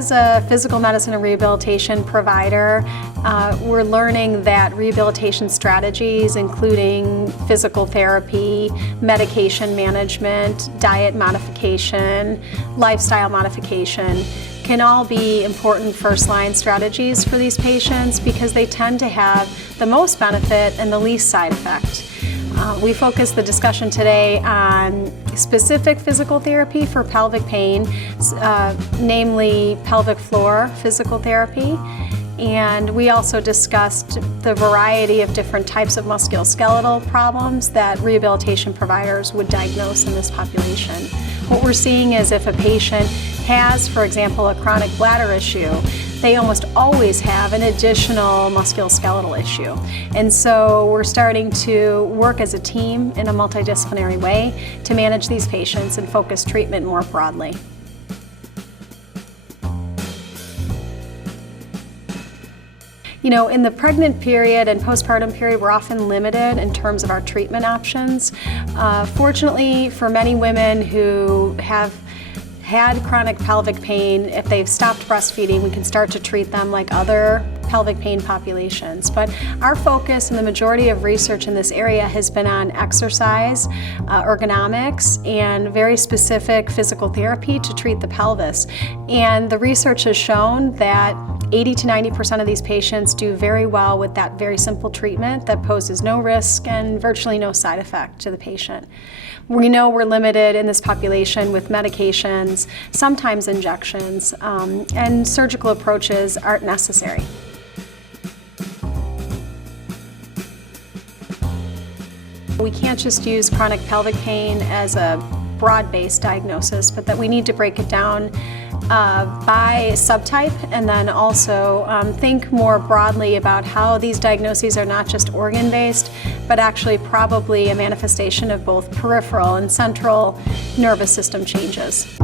as a physical medicine and rehabilitation provider, we're learning that rehabilitation strategies, including physical therapy, medication management, diet modification, lifestyle modification, can all be important first-line strategies for these patients because they tend to have the most benefit and the least side effect. We focus the discussion today on specific physical therapy for pelvic pain, namely pelvic floor physical therapy. And we also discussed the variety of different types of musculoskeletal problems that rehabilitation providers would diagnose in this population. What we're seeing is if a patient has, for example, a chronic bladder issue, they almost always have an additional musculoskeletal issue. And so we're starting to work as a team in a multidisciplinary way to manage these patients and focus treatment more broadly. You know, in the pregnant period and postpartum period, we're often limited in terms of our treatment options. Fortunately, for many women who have had chronic pelvic pain, if they've stopped breastfeeding, we can start to treat them like other pelvic pain populations. But our focus and the majority of research in this area has been on exercise, ergonomics, and very specific physical therapy to treat the pelvis. And the research has shown that 80 to 90% of these patients do very well with that very simple treatment that poses no risk and virtually no side effect to the patient. We know we're limited in this population with medications, sometimes injections, and surgical approaches aren't necessary. We can't just use chronic pelvic pain as a broad-based diagnosis, but that we need to break it down by subtype, and then also think more broadly about how these diagnoses are not just organ-based, but actually probably a manifestation of both peripheral and central nervous system changes.